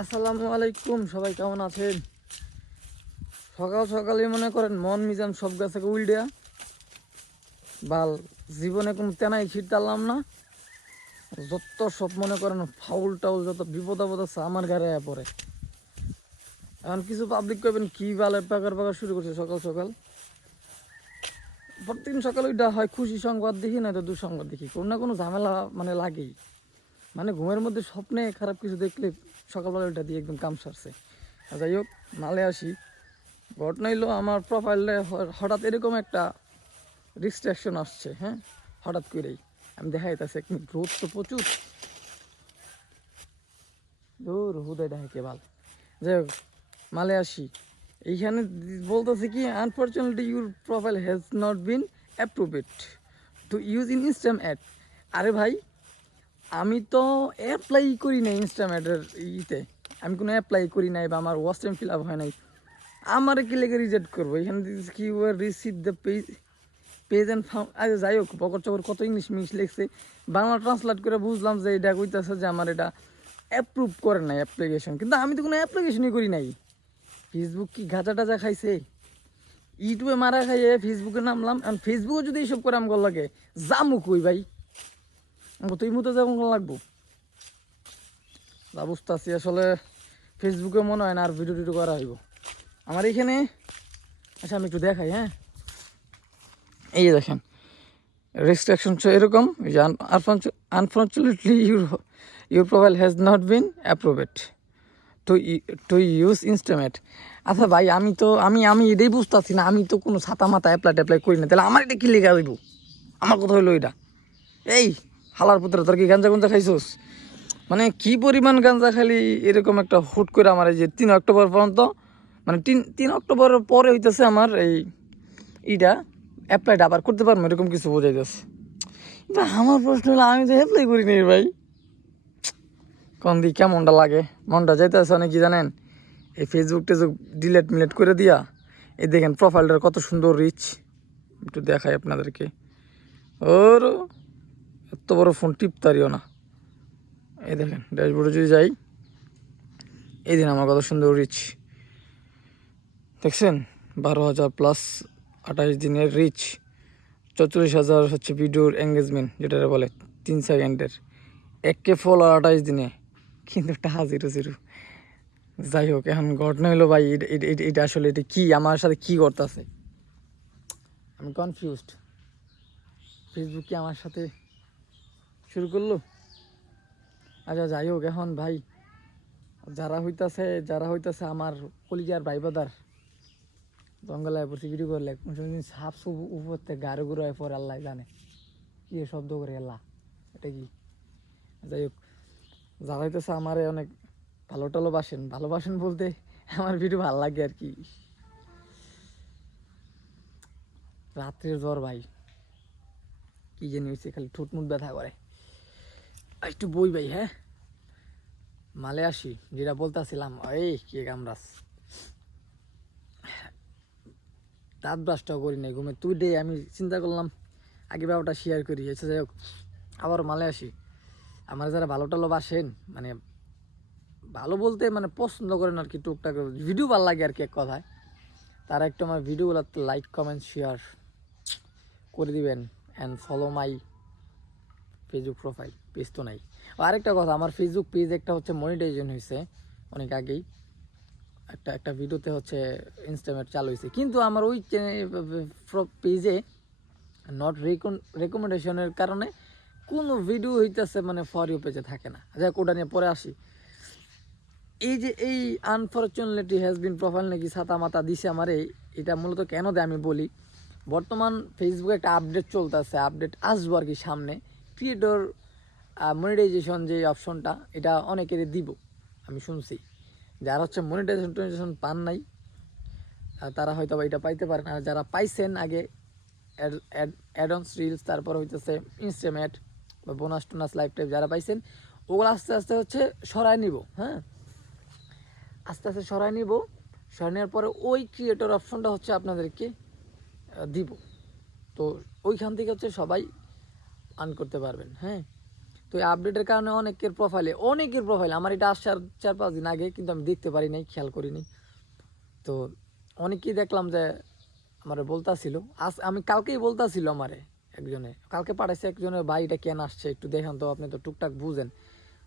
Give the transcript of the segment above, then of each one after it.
আসসালামু আলাইকুম, সবাই কেমন আছেন? সকাল সকালে মনে করেন মন মিজান সব গাছে উল্ডিয়া বাল, জীবনে কোনো তেনাই ছিট টানলাম না। যত সব মনে করেন ফাউল টাউল যত বিপদ আপদ আছে আমার গাড়ি পড়ে। এখন কিছু পাবলিক করবেন কি বালে পাকার পাকার শুরু করছে সকাল সকাল? প্রতিদিন সকালে ওইটা হয় খুশি সংবাদ দেখি না তো দুঃসংবাদ দেখি। কোনো না কোনো ঝামেলা মানে লাগেই। মানে ঘুমের মধ্যে স্বপ্নে খারাপ কিছু দেখলে সকালবেলা ওইটা দিয়ে একদম কাম সারছে। যাই হোক মালে আসি। ঘটনা হইল আমার প্রোফাইলে হঠাৎ এরকম একটা রিস্ট্রাকশন আসছে হ্যাঁ? হঠাৎ করেই আমি দেখা যাইতেছে গ্রোথ তো প্রচুর। দূর হুদয় দেখে কেবাল যাই হোক মালে আসি। এইখানে বলতেছে কি unfortunately your profile has not been approved to use in Instamart ad আরে ভাই আমি তো অ্যাপ্লাই করি নাই ইনস্টামেটের ইতে। আমি কোনো অ্যাপ্লাই করি নাই বা আমার ওয়াচ টাইম ফিল আপ হয় নাই। আমার কি লেগে রিজেক্ট করব? এখানে কি receive the page page and found আচ্ছা যাই হোক, পকর চকর কত ইংলিশ মিংলিশ লিখছে। বাংলা ট্রান্সলেট করে বুঝলাম যে এটা কইতেছে যে আমার এটা অ্যাপ্রুভ করে নাই অ্যাপ্লিকেশন কিন্তু আমি তো কোনো অ্যাপ্লিকেশনই করি নাই। ফেসবুক কি গাঁজা টাজা খাইছে ইউটিউবে মারা খাইয়ে ফেসবুকে নামলাম। আর ফেসবুকে যদি এইসব করে আমগর লাগে জামু কই ভাই। তুই মতো যেমন লাগবো? বুঝতে আছি আসলে ফেসবুকে মনে হয় না আর ভিডিও টিডিও করা হইব। আমার এখানে আচ্ছা আমি একটু দেখাই হ্যাঁ? এই যে দেখেন রেস্ট্রিকশন এরকম unfortunately your your profile has not been approved to to use Instamart আচ্ছা ভাই, আমি তো, আমি আমি এটাই বুঝতেছি না, আমি তো কোনো ছাতা মাথা অ্যাপ্লাই ট্যাপ্লাই করি না। তাহলে আমার এটা কি লেখা দিব আমার কথা হইল এটা। এই! হালার পুত্র তোর কি গাঞ্জা গুঞ্জা খাইছোস? মানে কি পরিমাণ গাঞ্জা খালি এরকম একটা হুট করে আমার এই যে তিন অক্টোবর পর্যন্ত মানে তিন তিন অক্টোবরের পরে হইতেছে আমার এই ইটা অ্যাপ্লাইটা আবার করতে পারব, এরকম কিছু বোঝাইতেছে। এবার আমার প্রশ্ন হলো, আমি তো অ্যাপ্লাই করি নি ভাই। কোন দিক কেমনটা লাগে? মনটা যাইতেছে অনেক কি জানেন? এই ফেসবুক টেসবুক ডিলেট মিলেট করে দিয়া, এই দেখেন প্রোফাইলটার কত সুন্দর রিচ একটু দেখাই আপনাদেরকে। ওর এত বড় ফোন টিপতারিও না। এই দেখেন, ড্যাশবোর্ডে যদি যাই, এই দিন আমার কত সুন্দর রিচ দেখছেন? বারো হাজার প্লাস আঠাশ দিনের রিচ চৌচল্লিশ হাজার হচ্ছে ভিডিওর এঙ্গেজমেন্ট যেটা বলে, তিন সেকেন্ডের। এক ফল আর আঠাশ দিনে, কিন্তু টাকা জিরো জিরো যাই হোক, এখন ঘটনা হলো ভাই, এটা আসলে এটা কী, আমার সাথে কি করতেছে? আমি কনফিউজড ফেসবুক কি আমার সাথে শুরু করল? আচ্ছা যাই হোক, এখন ভাই, যারা হইতাছে যারা হইতাছে আমার কলিজার ভাই বাদার জঙ্গলে পড়ছি ভিডিও করলে কোনদিন সাপ সুপ উপর থেকে গাড়ি গুঁড়ো পর আল্লাহ জানে। কি শব্দ করে, আল্লাহ, এটা কি? যাই হোক, যারা হইতেছে আমার অনেক ভালো টালো বাসেন ভালোবাসেন বলতে আমার ভিডিও ভালো লাগে আর কি। রাত্রের জ্বর ভাই, কি জানি হয়েছে খালি ঠোঁট মুট ব্যথা করে। একটু বই ভাই হ্যাঁ? মালে আসি, যেটা বলতেছিলাম, এই কে কামরাস দাঁত ব্রাশটাও করি নাই, ঘুমে। তুই দে, আমি চিন্তা করলাম, আগে ব্যাপারটা শেয়ার করি এসে যাই হোক, আবার মালে আসি। আমার যারা ভালো টালো বাসেন মানে ভালো বলতে মানে পছন্দ করেন আর কি টুকটাক ভিডিও ভালো লাগে আর কি এক কথায়। তারা একটু আমার ভিডিওগুলোতে লাইক কমেন্ট শেয়ার করে দিবেন and follow my Facebook profile page তো নাই। আরেকটা কথা, আমার ফেসবুক পেজ একটা হচ্ছে মনিটাইজেশন হয়েছে অনেক আগেই। একটা একটা ভিডিওতে হচ্ছে ইনস্টামেট চালু হয়েছে কিন্তু আমার ওই পেজে নট রেকমেন্ডেশনের কারণে কোনো ভিডিও হইতেছে মানে ফর ইউ পেজে থাকে না। যাক ওটা নিয়ে পরে আসি। এই যে এই আনফর্চুনেটলি হ্যাজ বিন প্রোফাইল নাকি ছাতা মাতা দিছে আমার এই, এটা মূলত কেন দেয় আমি বলি। বর্তমান ফেসবুকে একটা আপডেট চলতেছে আপডেট আসব আর কি সামনে। ক্রিয়েটর মনিটাইজেশন যে অপশনটা এটা অনেকেরই দিব, আমি শুনছি। যারা হচ্ছে মনিটাইজেশন পান নাই তারা হয়তো বা এটা পাইতে পারে না যারা পাইছেন আগে অ্যাডন্স রিলস তারপর হইতেছে ইনস্টামেট বা বোনাস টোনাস লাইফ টাইপ যারা পাইছেন, ওগুলো আস্তে আস্তে হচ্ছে সরায় নিব হ্যাঁ? আস্তে আস্তে সরাই নিব সরাই নেওয়ার পরে ওই ক্রিয়েটর অপশনটা হচ্ছে আপনাদেরকে দিব। তো ওইখান থেকে হচ্ছে সবাই আর্ন করতে পারবেন হ্যাঁ? তো এই আপডেটের কারণে অনেকের প্রোফাইলে অনেকের প্রোফাইলে আমার এটা আসার চার পাঁচ দিন আগে কিন্তু আমি দেখতে পারি নাই খেয়াল করিনি তো অনেকেই দেখলাম যে আমার বলতাছিল আজ আমি কালকেই বলতাছিল আমারে একজনে কালকে পাঠাইছে একজনের বাড়িটা কেন আসছে? একটু দেখান তো আপনি তো টুকটাক বুঝেন।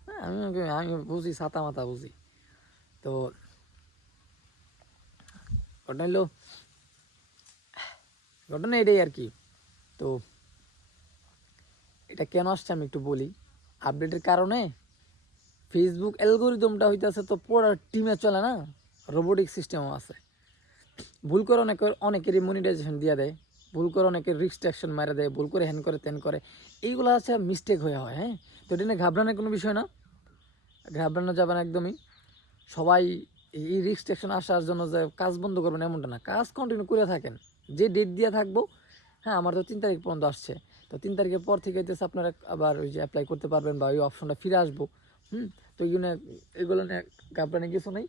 হ্যাঁ, আমি আমি বুঝি ছাতা মাথা বুঝি। তো ঘটনা হলো ঘটনা এটাই আর কি। তো এটা কেন আসছে আমি একটু বলি। আপডেটের কারণে ফেসবুক অ্যালগোরিদমটা হইতেছে তো পুরো টিমে চলে না রোবোটিক সিস্টেমও আছে। ভুল করে অনেকের অনেকেরই মনিটাইজেশন দিয়ে দেয়, ভুল করে অনেকের রিস্ট্রাকশন মেরে দেয়, ভুল করে হ্যান করে তেন করে। এইগুলো হচ্ছে মিস্টেক হয়ে হয় হ্যাঁ? তো এটা নিয়ে ঘাবড়ানোর কোনো বিষয় না। ঘাবড়ানো যাবে না একদমই। সবাই এই রিস্ট্রাকশন আসার জন্য যে কাজ বন্ধ করবেন এমনটা না। কাজ কন্টিনিউ করে থাকেন। যে ডেট দিয়ে থাকব হ্যাঁ আমার তো তিন তারিখ পর্যন্ত আসছে। তো তিন তারিখের পর থেকে হইতেছে আপনারা আবার ওই যে অ্যাপ্লাই করতে পারবেন বা ওই অপশনটা ফিরে আসব। হুম? তো এইগুলো এগুলো নিয়ে ঘাবড়ানি কিছু নেই।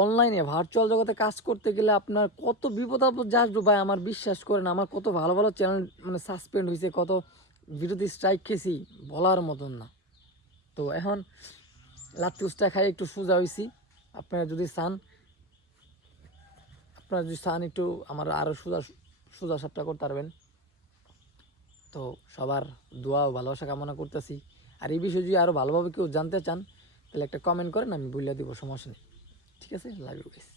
অনলাইনে ভার্চুয়াল জগতে কাজ করতে গেলে আপনার কত বিপদ আপদ আসবে ভাই, আমার বিশ্বাস করেন, আমার কত ভালো ভালো চ্যানেল মানে সাসপেন্ড হয়েছে কত বিরোধী স্ট্রাইক খেয়েছি, বলার মতন না। তো এখন লাত্তি উস্তা খাই একটু সোজা হয়েছি আপনারা যদি চান, আপনারা যদি চান একটু আমার আরও সোজা সোজা সাপটা করতে পারবেন। তো সবার দোয়া ও ভালোবাসা কামনা করতেছি। আর এই বিষয়ে যদি আরও ভালোভাবে কেউ জানতে চান, তাহলে একটা কমেন্ট করেন, আমি বুঝলে দিব, সমস্যা নেই। ঠিক আছে? Love you guys